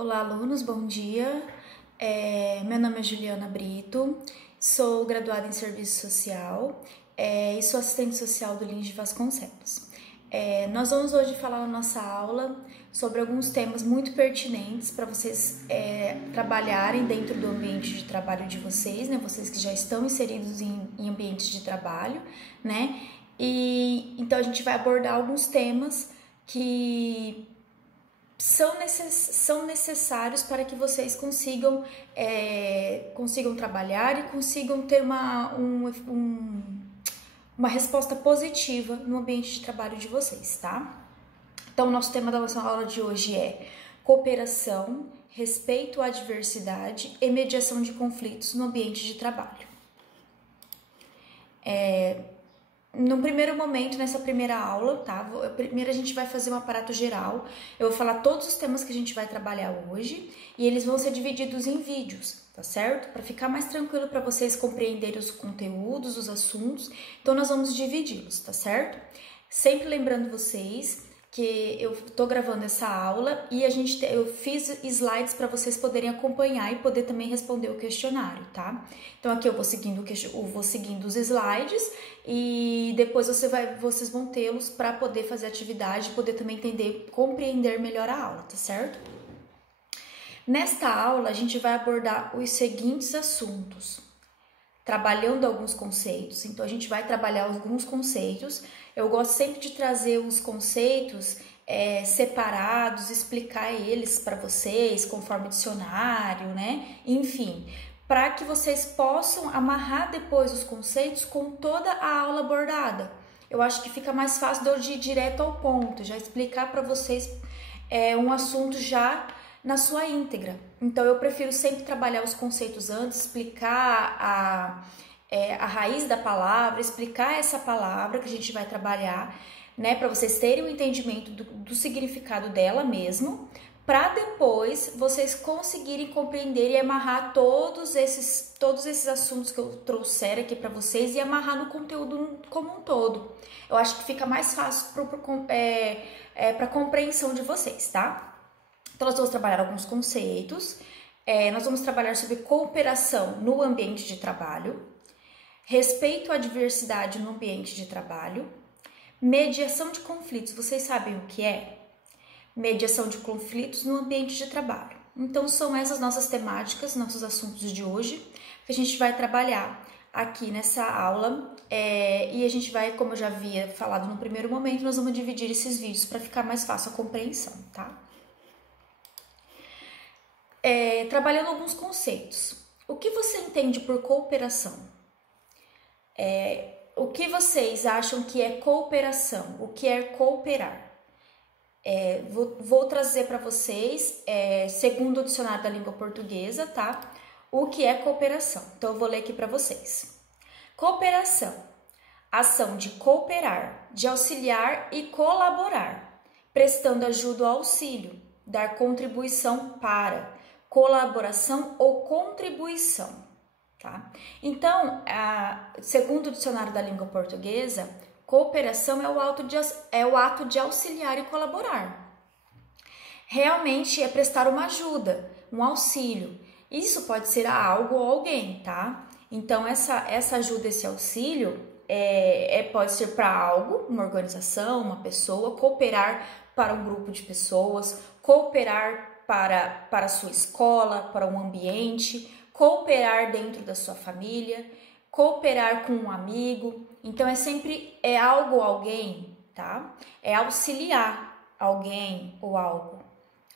Olá, alunos, bom dia. Meu nome é Juliana Brito, sou graduada em Serviço Social e sou assistente social do Lins de Vasconcelos. Nós vamos hoje falar na nossa aula sobre alguns temas muito pertinentes para vocês trabalharem dentro do ambiente de trabalho de vocês, né? Vocês que já estão inseridos em ambientes de trabalho, né? E então a gente vai abordar alguns temas que são necessários para que vocês consigam trabalhar e consigam ter uma resposta positiva no ambiente de trabalho de vocês, tá? Então, o nosso tema da nossa aula de hoje é cooperação, respeito à diversidade e mediação de conflitos no ambiente de trabalho. No primeiro momento, nessa primeira aula, tá? Primeiro a gente vai fazer um aparato geral. Eu vou falar todos os temas que a gente vai trabalhar hoje e eles vão ser divididos em vídeos, tá certo? Para ficar mais tranquilo para vocês compreenderem os conteúdos, os assuntos. Então, nós vamos dividi-los, tá certo? Sempre lembrando vocês que eu tô gravando essa aula e eu fiz slides para vocês poderem acompanhar e poder também responder o questionário, tá? Então aqui eu vou seguindo os slides e depois vocês vão tê-los para poder fazer atividade, poder também entender, compreender melhor a aula, tá certo? Nesta aula a gente vai abordar os seguintes assuntos, trabalhando alguns conceitos. Então a gente vai trabalhar alguns conceitos. Eu gosto sempre de trazer os conceitos separados, explicar eles para vocês conforme dicionário, né? Enfim, para que vocês possam amarrar depois os conceitos com toda a aula abordada. Eu acho que fica mais fácil de eu ir direto ao ponto, já explicar para vocês um assunto já na sua íntegra. Então, eu prefiro sempre trabalhar os conceitos antes, explicar a raiz da palavra, explicar essa palavra que a gente vai trabalhar, né, para vocês terem um entendimento do significado dela mesmo, para depois vocês conseguirem compreender e amarrar todos esses assuntos que eu trouxer aqui para vocês e amarrar no conteúdo como um todo. Eu acho que fica mais fácil para compreensão de vocês, tá? Então, nós vamos trabalhar alguns conceitos, nós vamos trabalhar sobre cooperação no ambiente de trabalho, respeito à diversidade no ambiente de trabalho, mediação de conflitos. Vocês sabem o que é? Mediação de conflitos no ambiente de trabalho. Então, são essas nossas temáticas, nossos assuntos de hoje, que a gente vai trabalhar aqui nessa aula e a gente vai, como eu já havia falado no primeiro momento, nós vamos dividir esses vídeos para ficar mais fácil a compreensão, tá? Trabalhando alguns conceitos. O que você entende por cooperação? O que vocês acham que é cooperação? O que é cooperar? Vou trazer para vocês, segundo o dicionário da língua portuguesa, tá? O que é cooperação. Então, eu vou ler aqui para vocês. Cooperação, ação de cooperar, de auxiliar e colaborar, prestando ajuda ou auxílio, dar contribuição para, colaboração ou contribuição, tá? Então, segundo o dicionário da língua portuguesa, cooperação é o ato de auxiliar e colaborar. Realmente é prestar uma ajuda, um auxílio. Isso pode ser a algo ou alguém, tá? Então, essa ajuda, esse auxílio, pode ser para algo, uma organização, uma pessoa, cooperar para um grupo de pessoas, cooperar para a sua escola, para um ambiente, cooperar dentro da sua família, cooperar com um amigo. Então, sempre algo ou alguém, tá? É auxiliar alguém ou algo.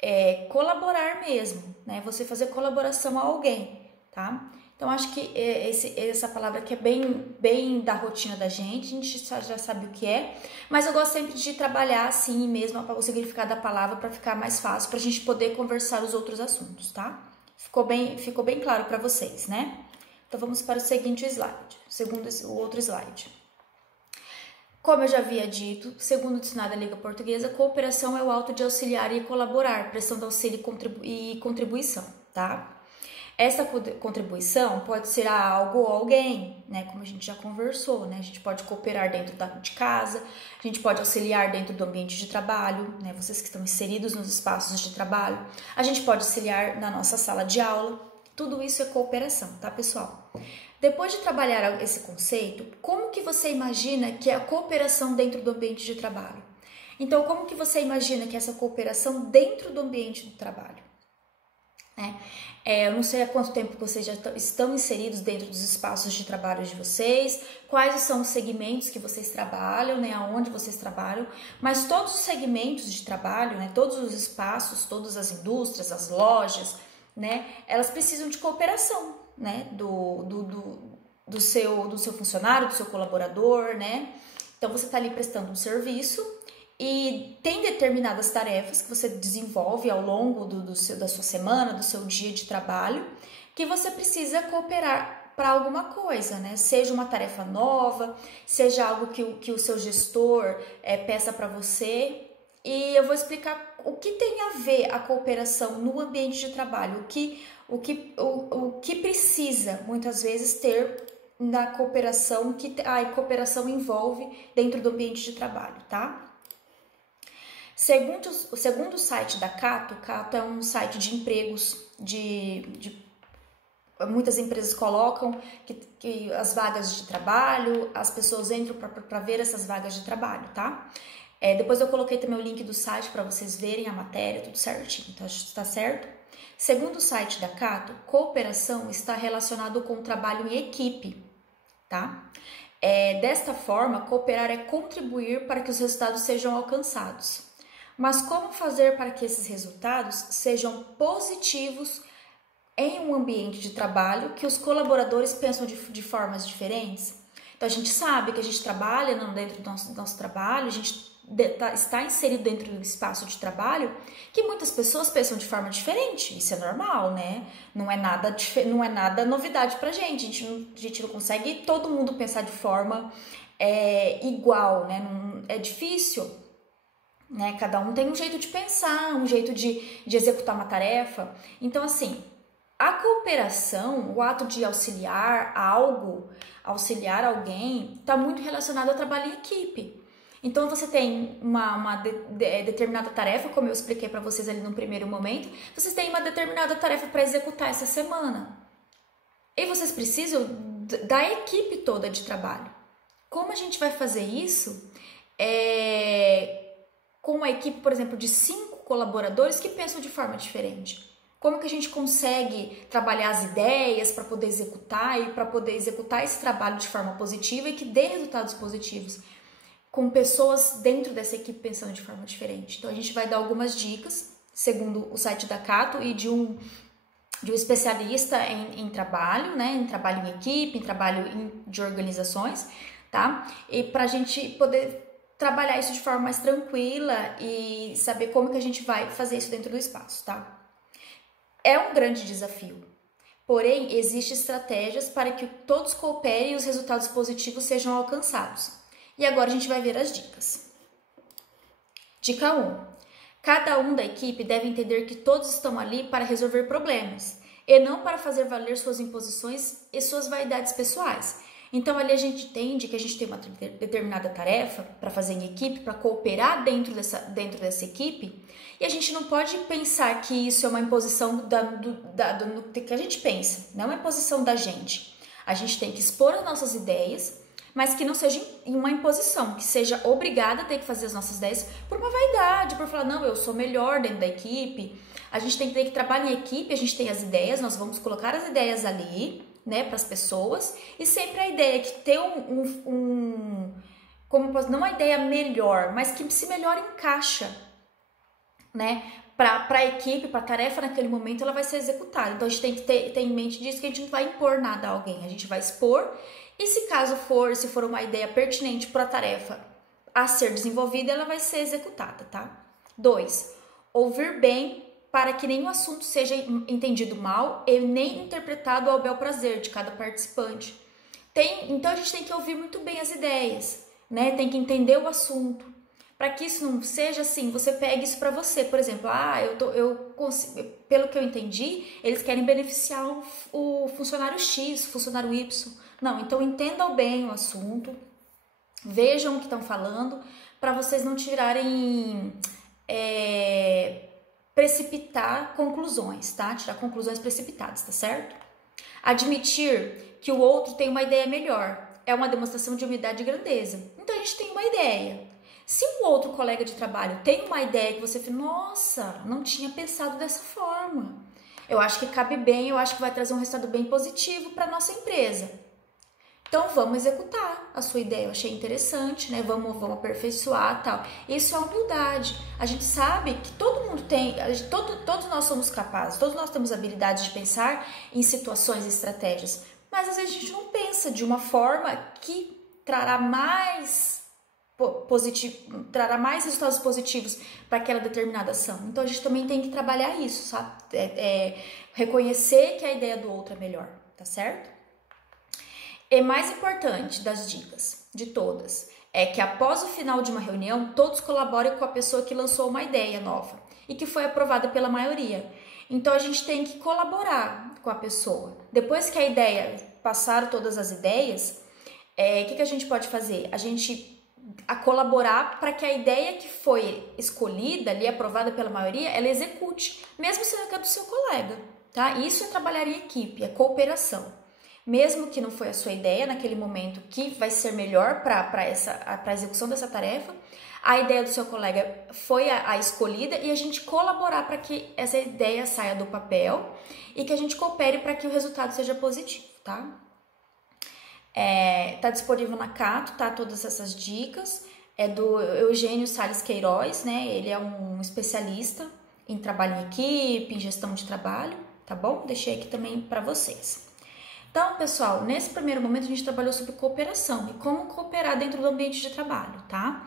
É colaborar mesmo, né? Você fazer colaboração a alguém, tá? Então, acho que essa palavra aqui é bem da rotina da gente, a gente já sabe o que é, mas eu gosto sempre de trabalhar assim mesmo o significado da palavra para ficar mais fácil, para a gente poder conversar os outros assuntos, tá? Ficou bem claro para vocês, né? Então, vamos para o seguinte slide, o outro slide. Como eu já havia dito, segundo o dicionário da língua portuguesa, cooperação é o ato de auxiliar e colaborar, prestando auxílio e contribuição, tá? Essa contribuição pode ser a algo ou alguém, né? Como a gente já conversou, né? A gente pode cooperar dentro de casa, a gente pode auxiliar dentro do ambiente de trabalho, né? Vocês que estão inseridos nos espaços de trabalho, a gente pode auxiliar na nossa sala de aula. Tudo isso é cooperação, tá, pessoal? Depois de trabalhar esse conceito, como que você imagina que é a cooperação dentro do ambiente de trabalho? Então, como que você imagina que é essa cooperação dentro do ambiente do trabalho? Eu não sei há quanto tempo vocês já estão inseridos dentro dos espaços de trabalho de vocês, quais são os segmentos que vocês trabalham, né, aonde vocês trabalham, mas todos os segmentos de trabalho, né, todos os espaços, todas as indústrias, as lojas, né, elas precisam de cooperação, né, do seu funcionário, do seu colaborador, né. Então você está ali prestando um serviço e tem determinadas tarefas que você desenvolve ao longo da sua semana, do seu dia de trabalho, que você precisa cooperar para alguma coisa, né? Seja uma tarefa nova, seja algo que o seu gestor peça para você. E eu vou explicar o que tem a ver a cooperação no ambiente de trabalho, o que precisa muitas vezes ter na cooperação, que a cooperação envolve dentro do ambiente de trabalho, tá? Segundo o site da Cato é um site de empregos, muitas empresas colocam que as vagas de trabalho, as pessoas entram para ver essas vagas de trabalho, tá? Depois eu coloquei também o link do site para vocês verem a matéria, tudo certinho, tá certo? Segundo o site da Cato, cooperação está relacionado com o trabalho em equipe, tá? Desta forma, cooperar é contribuir para que os resultados sejam alcançados. Mas como fazer para que esses resultados sejam positivos em um ambiente de trabalho que os colaboradores pensam de formas diferentes? Então, a gente sabe que a gente trabalha dentro do nosso trabalho, a gente está inserido dentro do espaço de trabalho, que muitas pessoas pensam de forma diferente. Isso é normal, né? Não é nada novidade pra gente. A gente não consegue todo mundo pensar de forma igual, né? É difícil. Né? Cada um tem um jeito de pensar, um jeito de executar uma tarefa. Então, assim, a cooperação, o ato de auxiliar alguém, está muito relacionado ao trabalho em equipe. Então, você tem uma determinada tarefa, como eu expliquei para vocês ali no primeiro momento, vocês têm uma determinada tarefa para executar essa semana. E vocês precisam da equipe toda de trabalho. Como a gente vai fazer isso? Com uma equipe, por exemplo, de 5 colaboradores que pensam de forma diferente. Como que a gente consegue trabalhar as ideias para poder executar e para poder executar esse trabalho de forma positiva e que dê resultados positivos, com pessoas dentro dessa equipe pensando de forma diferente. Então, a gente vai dar algumas dicas, segundo o site da Cato e de um especialista em trabalho, né? Em trabalho em equipe, em trabalho de organizações, tá? E para a gente poder trabalhar isso de forma mais tranquila e saber como que a gente vai fazer isso dentro do espaço, tá? É um grande desafio, porém, existem estratégias para que todos cooperem e os resultados positivos sejam alcançados. E agora a gente vai ver as dicas. Dica 1. Cada um da equipe deve entender que todos estão ali para resolver problemas e não para fazer valer suas imposições e suas vaidades pessoais. Então, ali a gente entende que a gente tem uma determinada tarefa para fazer em equipe, para cooperar dentro dessa equipe, e a gente não pode pensar que isso é uma imposição do que a gente pensa, não é uma imposição da gente. A gente tem que expor as nossas ideias, mas que não seja uma imposição, que seja obrigada a ter que fazer as nossas ideias por uma vaidade, por falar, não, eu sou melhor dentro da equipe. A gente tem que ter que trabalhar em equipe, a gente tem as ideias, nós vamos colocar as ideias ali, né, para as pessoas, e sempre a ideia é que ter não uma ideia melhor, mas que se melhor encaixa, né, para a equipe, para a tarefa naquele momento, ela vai ser executada. Então a gente tem que ter em mente disso, que a gente não vai impor nada a alguém, a gente vai expor, e se for uma ideia pertinente para a tarefa a ser desenvolvida, ela vai ser executada, tá? 2. Ouvir bem para que nenhum assunto seja entendido mal e nem interpretado ao bel prazer de cada participante. Então a gente tem que ouvir muito bem as ideias, né? Tem que entender o assunto, para que isso não seja assim, você pega isso para você. Por exemplo, pelo que eu entendi, eles querem beneficiar o funcionário X, o funcionário Y. Não, então entendam bem o assunto, vejam o que estão falando, para vocês não tirarem, precipitar conclusões, tá? Tirar conclusões precipitadas, tá certo? Admitir que o outro tem uma ideia melhor é uma demonstração de humildade e grandeza. Então a gente tem uma ideia. Se um outro colega de trabalho tem uma ideia que você fala, nossa, não tinha pensado dessa forma, eu acho que cabe bem, eu acho que vai trazer um resultado bem positivo para nossa empresa. Então vamos executar a sua ideia, eu achei interessante, né? Vamos aperfeiçoar, tal. Isso é humildade. A gente sabe que todo mundo tem, todos nós somos capazes, todos nós temos habilidade de pensar em situações e estratégias, mas às vezes a gente não pensa de uma forma que trará mais resultados positivos para aquela determinada ação. Então a gente também tem que trabalhar isso, sabe? Reconhecer que a ideia do outro é melhor, tá certo? E mais importante das dicas, de todas, é que após o final de uma reunião, todos colaborem com a pessoa que lançou uma ideia nova e que foi aprovada pela maioria. Então a gente tem que colaborar com a pessoa. Depois que a ideia, passaram todas as ideias, o que a gente pode fazer? A colaborar para que a ideia que foi escolhida ali, aprovada pela maioria, ela execute, mesmo sendo que é do seu colega, tá? Isso é trabalhar em equipe, é cooperação. Mesmo que não foi a sua ideia naquele momento que vai ser melhor para a execução dessa tarefa, a ideia do seu colega foi a escolhida e a gente colaborar para que essa ideia saia do papel e que a gente coopere para que o resultado seja positivo, tá? Tá disponível na Cato, tá? Todas essas dicas. É do Eugênio Salles Queiroz, né? Ele é um especialista em trabalho em equipe, em gestão de trabalho, tá bom? Deixei aqui também para vocês. Então, pessoal, nesse primeiro momento a gente trabalhou sobre cooperação e como cooperar dentro do ambiente de trabalho, tá?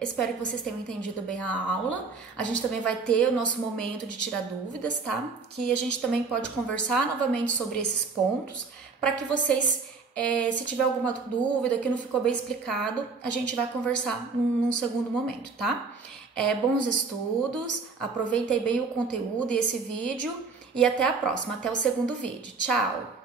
Espero que vocês tenham entendido bem a aula. A gente também vai ter o nosso momento de tirar dúvidas, tá? Que a gente também pode conversar novamente sobre esses pontos, para que vocês, se tiver alguma dúvida que não ficou bem explicado, a gente vai conversar num segundo momento, tá? Bons estudos, aproveitem bem o conteúdo e esse vídeo e até a próxima, até o segundo vídeo. Tchau!